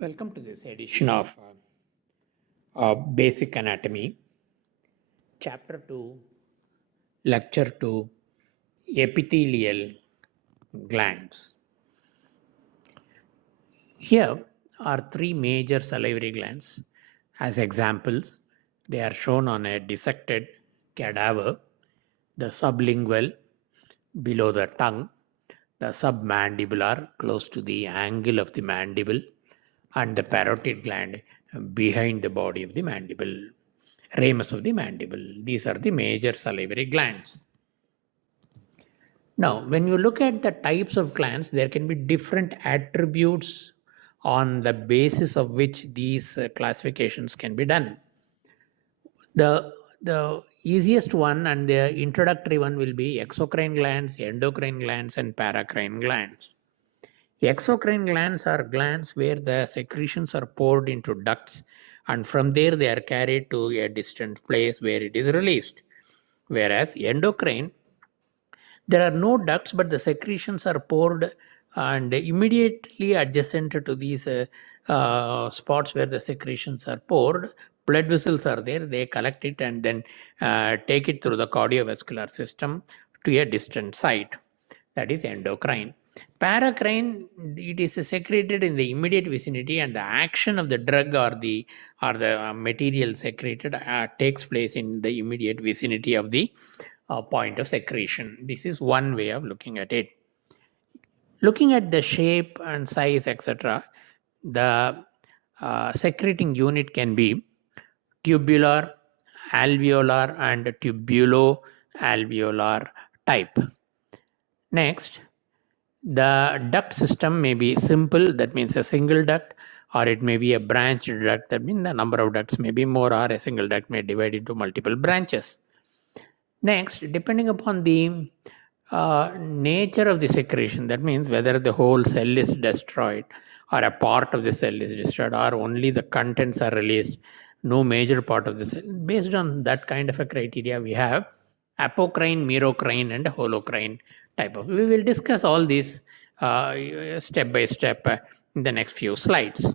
Welcome to this edition of Basic Anatomy, Chapter 2, Lecture 2, Epithelial Glands. Here are three major salivary glands. As examples, they are shown on a dissected cadaver: the sublingual below the tongue, the submandibular close to the angle of the mandible, and the parotid gland behind the body of the mandible, ramus of the mandible. These are the major salivary glands. Now, when you look at the types of glands, there can be different attributes on the basis of which these classifications can be done. The easiest one and the introductory one will be exocrine glands, endocrine glands, and paracrine glands. Exocrine glands are glands where the secretions are poured into ducts, and from there they are carried to a distant place where it is released. Whereas endocrine, there are no ducts, but the secretions are poured and immediately adjacent to these spots where the secretions are poured. Blood vessels are there, they collect it and then take it through the cardiovascular system to a distant site. That is endocrine. Paracrine, it is secreted in the immediate vicinity, and the action of the drug or the material secreted takes place in the immediate vicinity of the point of secretion. This is one way of looking at it. Looking at the shape and size, etc., the secreting unit can be tubular, alveolar, and tubulo-alveolar type. Next, the duct system may be simple, that means a single duct, or it may be a branched duct, that means the number of ducts may be more, or a single duct may divide into multiple branches. Next, depending upon the nature of the secretion, that means whether the whole cell is destroyed or a part of the cell is destroyed or only the contents are released, no major part of the cell. Based on that kind of a criteria, we have apocrine, merocrine, and holocrine type of. We will discuss all these step by step in the next few slides.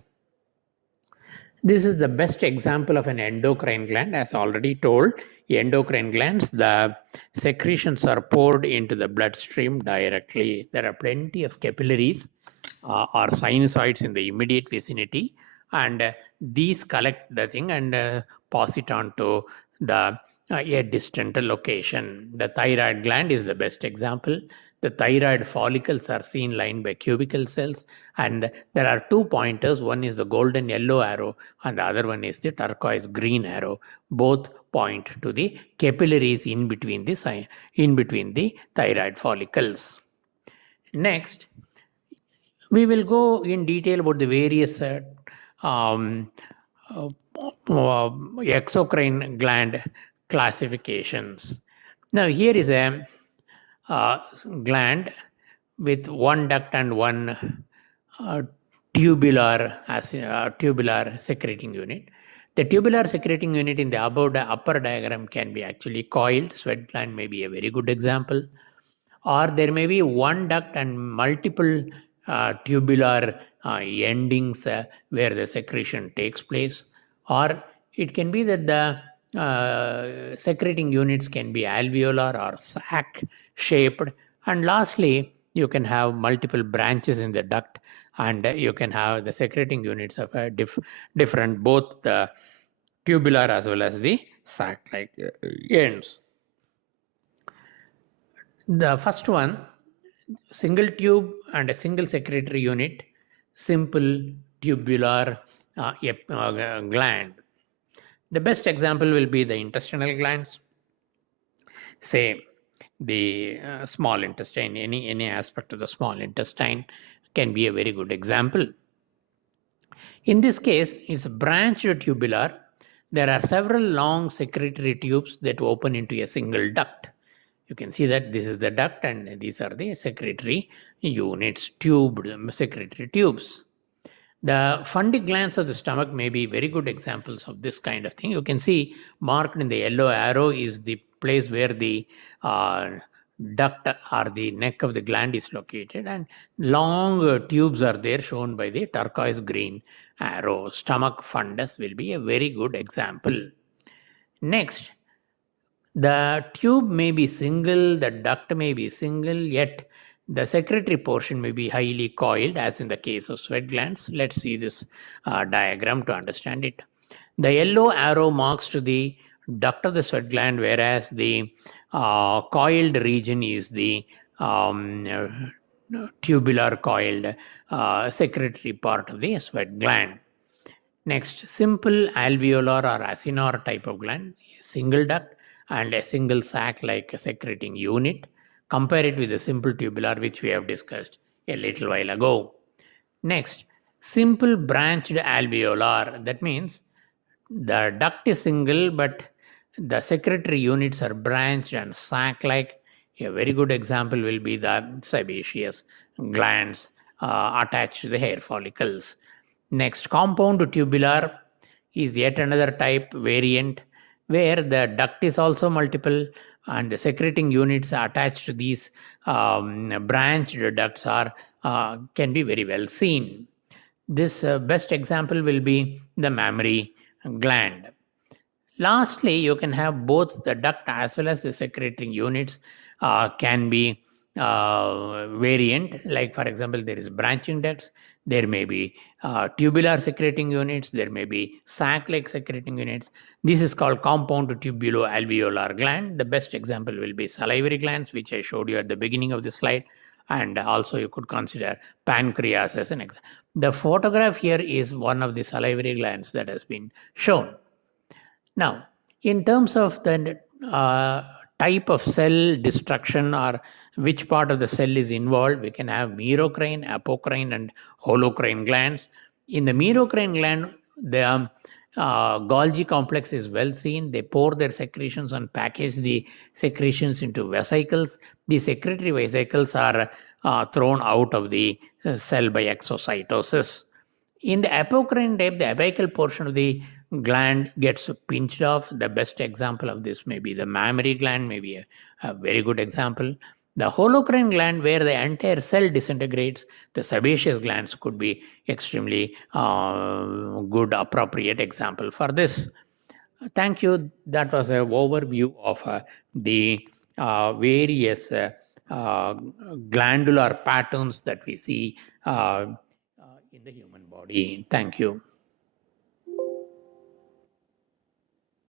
This is the best example of an endocrine gland. As already told, endocrine glands, the secretions are poured into the bloodstream directly. There are plenty of capillaries or sinusoids in the immediate vicinity, and these collect the thing and pass it on to the a distant location. The thyroid gland is the best example. The thyroid follicles are seen lined by cubicle cells, and there are two pointers. One is the golden yellow arrow, and the other one is the turquoise green arrow. Both point to the capillaries in between the thyroid follicles. Next, we will go in detail about the various um, uh, exocrine gland classifications. Now, here is a gland with one duct and one uh, tubular secreting unit. The tubular secreting unit in the upper diagram can be actually coiled. Sweat gland may be a very good example. Or there may be one duct and multiple tubular endings where the secretion takes place. Or it can be that the secreting units can be alveolar or sac shaped. And lastly, you can have multiple branches in the duct, and you can have the secreting units of a different, both the tubular as well as the sac like ends. The first one, single tube and a single secretory unit, simple tubular gland. The best example will be the intestinal glands. Say the small intestine, any aspect of the small intestine can be a very good example. In this case, it's branched tubular. There are several long secretory tubes that open into a single duct. You can see that this is the duct and these are the secretory units, tubed secretory tubes. The fundic glands of the stomach may be very good examples of this kind of thing. You can see marked in the yellow arrow is the place where the duct or the neck of the gland is located, and long tubes are there shown by the turquoise green arrow. Stomach fundus will be a very good example. Next, the tube may be single, the duct may be single, yet the secretory portion may be highly coiled, as in the case of sweat glands. Let's see this diagram to understand it. The yellow arrow marks to the duct of the sweat gland, whereas the coiled region is the tubular coiled secretory part of the sweat gland. Next, simple alveolar or acinar type of gland, a single duct and a single sac like a secreting unit. Compare it with the simple tubular, which we have discussed a little while ago. Next, simple branched alveolar. That means the duct is single, but the secretory units are branched and sac like. A very good example will be the sebaceous glands attached to the hair follicles. Next, compound tubular is yet another type variant where the duct is also multiple and the secreting units attached to these branched ducts are can be very well seen. This best example will be the mammary gland. Lastly, you can have both the duct as well as the secreting units can be variant. Like, for example, there is branching ducts, there may be tubular secreting units, there may be sac-like secreting units. This is called compound tubulo-alveolar gland. The best example will be salivary glands, which I showed you at the beginning of the slide. And also you could consider pancreas as an example. The photograph here is one of the salivary glands that has been shown. Now, in terms of the type of cell destruction or which part of the cell is involved, we can have merocrine, apocrine, and holocrine glands. In the merocrine gland, the Golgi complex is well seen. They pour their secretions and package the secretions into vesicles. The secretory vesicles are thrown out of the cell by exocytosis. In the apocrine type, the apical portion of the gland gets pinched off. The best example of this may be the mammary gland, maybe a very good example. The holocrine gland, where the entire cell disintegrates, the sebaceous glands could be extremely good, appropriate example for this. Thank you. That was an overview of the various glandular patterns that we see in the human body. Thank you.